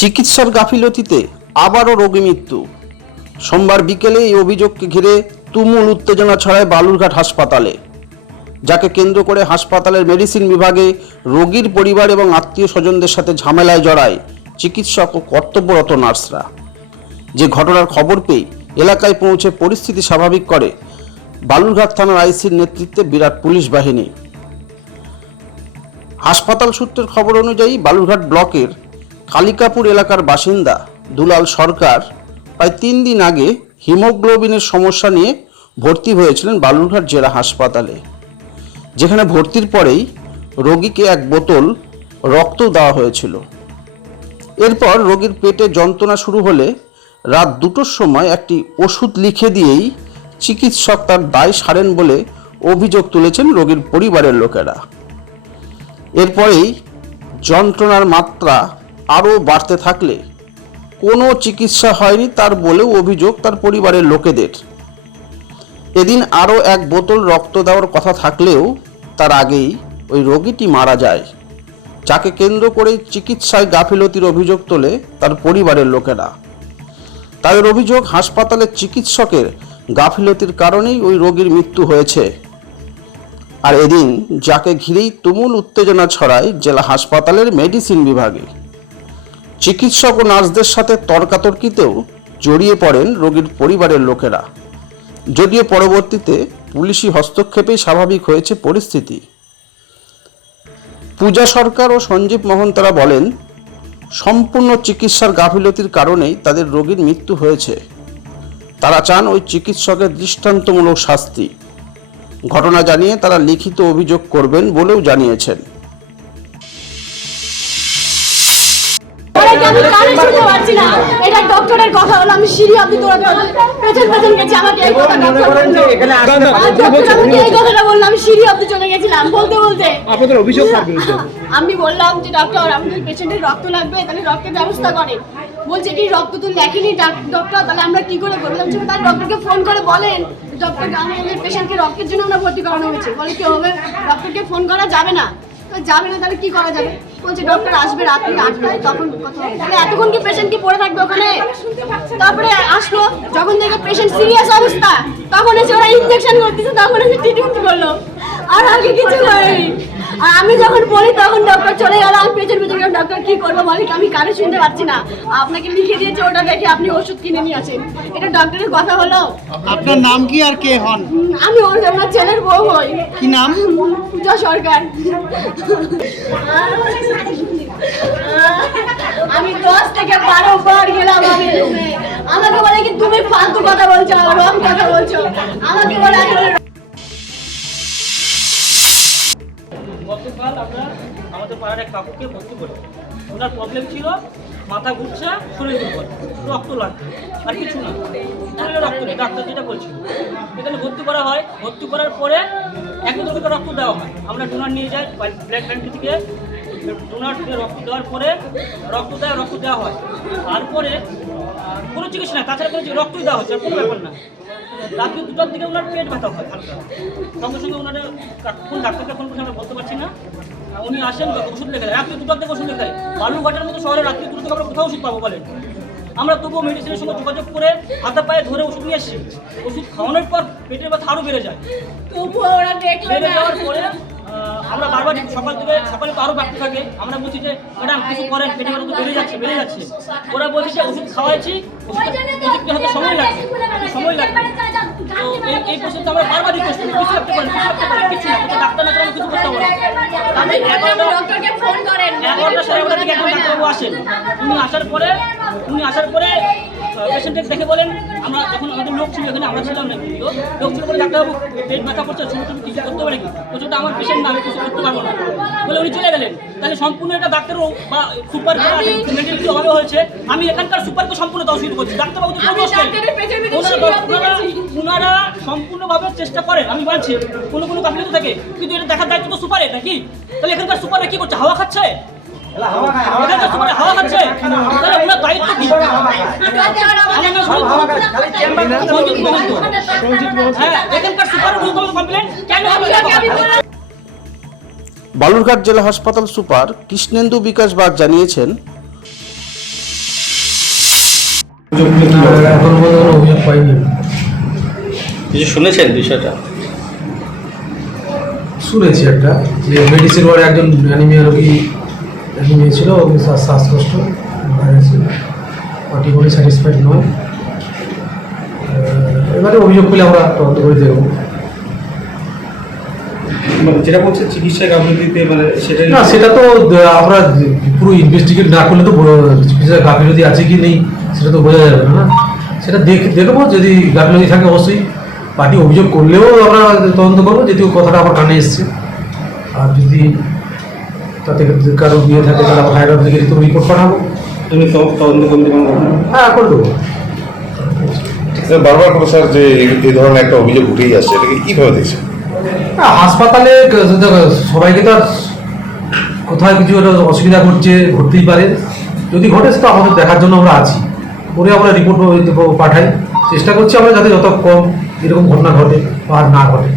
চিকিৎসার গাফিলতিতে আবারও রোগী মৃত্যু। সোমবার বিকেলে এই অভিযোগকে ঘিরে তুমুল উত্তেজনা ছড়ায় বালুরঘাট হাসপাতালে, যাকে কেন্দ্র করে হাসপাতালের মেডিসিন বিভাগে রোগীর পরিবার এবং আত্মীয় স্বজনদের সাথে ঝামেলায় জড়ায় চিকিৎসক ও কর্তব্যরত নার্সরা। যে ঘটনার খবর পেয়ে এলাকায় পৌঁছে পরিস্থিতি স্বাভাবিক করে বালুরঘাট থানার আইসির নেতৃত্বে বিরাট পুলিশ বাহিনী। হাসপাতাল সূত্রের খবর অনুযায়ী বালুরঘাট ব্লকের কালিকাপুর এলাকার বাসিন্দা দুলাল সরকার প্রায় 3 দিন আগে হিমোগ্লোবিনের সমস্যা নিয়ে ভর্তি হয়েছিলেন বালুরঘাট জেলা হাসপাতালে, যেখানে ভর্তির পরেই রোগীকে 1 বোতল রক্ত দেওয়া হয়েছিল। এরপর রোগীর পেটে যন্ত্রণা শুরু হলে রাত 2টোর সময় একটি ওষুধ লিখে দিয়েই চিকিৎসক তার দায় সারেন বলে অভিযোগ তুলেছেন রোগীর পরিবারের লোকেরা। এরপরেই যন্ত্রণার মাত্রা আরও বাড়তে থাকলে কোনো চিকিৎসা হয়নি তার বলেও অভিযোগ তার পরিবারের লোকেদের। এদিন আরও 1 বোতল রক্ত দেওয়ার কথা থাকলেও তার আগেই ওই রোগীটি মারা যায়, যাকে কেন্দ্র করে চিকিৎসায় গাফিলতির অভিযোগ তোলে তার পরিবারের লোকেরা। তাদের অভিযোগ, হাসপাতালের চিকিৎসকের গাফিলতির কারণেই ওই রোগীর মৃত্যু হয়েছে। আর এদিন যাকে ঘিরেই তুমুল উত্তেজনা ছড়ায় জেলা হাসপাতালের মেডিসিন বিভাগে। চিকিৎসক ও নার্সদের সাথে তর্কাতর্কিতেও জড়িয়ে পড়েন রোগীর পরিবারের লোকেরা, যদিও পরবর্তীতে পুলিশি হস্তক্ষেপেই স্বাভাবিক হয়েছে পরিস্থিতি। পূজা সরকার ও সঞ্জীব মহন্তরা বলেন, সম্পূর্ণ চিকিৎসার গাফিলতির কারণেই তাদের রোগীর মৃত্যু হয়েছে। তারা চান ওই চিকিৎসকের দৃষ্টান্তমূলক শাস্তি। ঘটনা জানিয়ে তারা লিখিত অভিযোগ করবেন বলেও জানিয়েছেন। আমি কানে শুনতে পাচ্ছি না, এটা ডক্টরের কথা হলো। আমি সিঁড়ি অবধি দৌড়াতে পেছন গেছি, আমাকে এই কথা ডক্টর বললো, আমাকে এই কথাটা বললো। আমি সিঁড়ি অবধি চলে গেছিলাম বলতে বলতে। আপনাদের অভিযোগ কার বিরুদ্ধে? আমি বললাম যে ডক্টর, আমাদের পেশেন্টের রক্ত লাগবে, তাহলে রক্তের ব্যবস্থা করেন। বলছে কি রক্ত তো লেখেনি ডক্টর, তাহলে আমরা কি করে করবো? তাহলে ডক্টরকে ফোন করে বলেন, ডক্টরকে আমাদের পেশেন্টকে রক্তের জন্য আমরা ভর্তি করানো হয়েছে। বলে কি হবে, ডক্টরকে ফোন করা যাবে না। যাবে না, তাহলে কি করা যাবে? বলছে ডক্টর আসবে রাত্রি 8টায়, তখন কথা হবে। তাহলে এতক্ষণ কি পেশেন্ট কি পড়ে থাকবে ওখানে? তারপরে আসলো, যখন দেখে পেশেন্ট সিরিয়াস অবস্থা, তখন এসে ওরা ইনজেকশন করতেছে, তখন এসে ট্রিটমেন্ট করলো, আর আগে কিছু হয়নি। আর আমি যখন বলি তখন ডক্টর চলে গেল। আমি পেছন গেলাম, ডক্টর কি করবো বলি, আমি কানে শুনতে পাচ্ছি না, আপনাকে লিখে দিয়েছে, ওটা দেখে আপনি ওষুধ কিনে নিয়ে আসেন। এটা ডক্টরের কথা হলো? আপনার নাম কি আর কে হন? আমি ওনার ছেলের বউ হই। কি নাম? পূজা সরকার। আমি 10 থেকে 12 বার গেলাম। আমাকে বলে কি তুমি ফালতু কথা বলছো, রং কথা বলছো, আমাকে বলে। গতকাল আমরা আমাদের পাড়ার এক কাকুকে ভর্তি করি। ওনার প্রবলেম ছিল মাথা ঘুরছে, শরীর দুর্বল, রক্ত লাগছে, আর কিছু না, শরীরে রক্ত নেই, ডাক্তার যেটা বলছিল। এখানে ভর্তি করা হয়। ভর্তি করার পরে 1 বোতল করে রক্ত দেওয়া হয়। আমরা ডোনার নিয়ে যাই ব্লাড ব্যাংক থেকে। ডোনার দিয়ে রক্ত দেওয়ার পরে রক্ত দেওয়া হয়। তারপরে কোনো চিকিৎসা নেই, তাছাড়া কোনো রক্তই দেওয়া হচ্ছে, কোনো ব্যাপার না। রাত্রি 2টার দিকে ওনার পেট ব্যথা হয় হালকা। সঙ্গে সঙ্গে ওনারা কোন ডাক্তারকে ফোন করছে আমরা বলতে পারছি না। উনি আসেন, ওষুধ লেখে দেয়। রাত্রি 2টার থেকে ওষুধ লেখে দেয়। বালুরঘাটের মতো শহরে রাত্রি 2টা থেকে আমরা কোথাও ওষুধ পাবো বলেন? আমরা তবুও মেডিসিনের সঙ্গে যোগাযোগ করে হাতে পায়ে ধরে ওষুধ নিয়ে এসেছি। ওষুধ খাওয়ানোর পর পেটের ব্যথা আরও বেড়ে যায়। বেড়ে যাওয়ার পরে আমরা বারবার সকালে তো আরও বাড়তে থাকে। আমরা বলছি যে ম্যাডাম কিছু করেন, পেটে ব্যথা তো বেড়ে যাচ্ছে। ওরা বলছে যে ওষুধ খাওয়াইছি, ওষুধ হয়তো সময় লাগবে। তো এই পর্যন্ত আমরা বারবার রিকোয়েস্ট করি, কিছু একটা করেন, কিছু না, ডাক্তার না করে কিছু করতে পারবো না। আমি 11টা সাড়ে 11টার দিকে একজন ডাক্তারবাবু আসেন। উনি আসার পরে পেশেন্টের দেখে বলেন, আমরা যখন আমাদের লোক ছিল এখানে, আমরা ছিলাম না, লোক ছিল বলে ডাক্তারবাবু পেট ব্যথা করছে, ছোটো কিছু করতে পারে কি? ওটা আমার পেশেন্ট না, আমি কিছু করতে পারবো না বলে উনি চলে গেলেন। তাহলে সম্পূর্ণ এটা ডাক্তারও বা সুপার মেডিকেল অভাবে হয়েছে। আমি এখানকার সুপারকে সম্পূর্ণ দোষ করছি, ডাক্তারবাবুদের কোনো দোষ নেই। ওনারা সম্পূর্ণভাবে চেষ্টা করেন, আমি বলছি কোনো গাফিলতি থাকে, কিন্তু এটা দেখার দায়িত্ব তো সুপারের নাকি? তাহলে এখানকার সুপাররা কি করছে? হাওয়া খাচ্ছে? এখানকার সুপার হাওয়া খাচ্ছে? তাহলে ওনার দায়িত্ব কি? এখানকার সুপারের কমপ্লেন কেন? বালুরঘাট জেলা হাসপাতাল সুপার কৃষ্ণেন্দু বিকাশ বাগ জানিয়েছেন, এখন পর্যন্ত কোনো অভিযোগ পাইনি। কিছু শুনেছেন বিষয়টা? শুনেছি একটা যে মেডিসিন ওয়ার্ডে একজন অ্যানিমিয়া রোগী অ্যানিমিয়া ছিল, ওকে শ্বাসকষ্ট হয়েছিল, পার্টি করে স্যাটিসফাইড নয়। এবারে অভিযোগ পেলে আমরা তদন্ত করে দেখব। মানে যেটা বলছে চিকিৎসা গাফিলতিতে, মানে সেটাই না, সেটা তো আমরা পুরো ইনভেস্টিগেট না করলে তো চিকিৎসা গাফিলতি আছে কি নেই সেটা তো বোঝা যাবে না। সেটা দেখবো, যদি গাফিলতি থাকে অবশ্যই পার্টি অভিযোগ করলেও আমরা তদন্ত করবো, যেহেতু কথাটা আমার কানে এসছে। আর যদি তাতে কারো বিয়ে থাকে তাহলে আমরা হায়ার অফিসারকে তো রিপোর্ট পাঠাবো। তুমি তদন্ত কমিটি হ্যাঁ, করে দেবো। বারবার করে স্যার যে এই ধরনের একটা অভিযোগ উঠেই আসছে, এটাকে কীভাবে দেখছেন? হাসপাতালে সবাইকে তো আর কোথায় কিছু একটা অসুবিধা ঘটতেই পারে, যদি ঘটে সেটা আমাদের দেখার জন্য আমরা আছি, করে আমরা রিপোর্ট পাঠাই। চেষ্টা করছি আমরা যাতে যত কম এরকম ঘটনা ঘটে বা আর না ঘটে।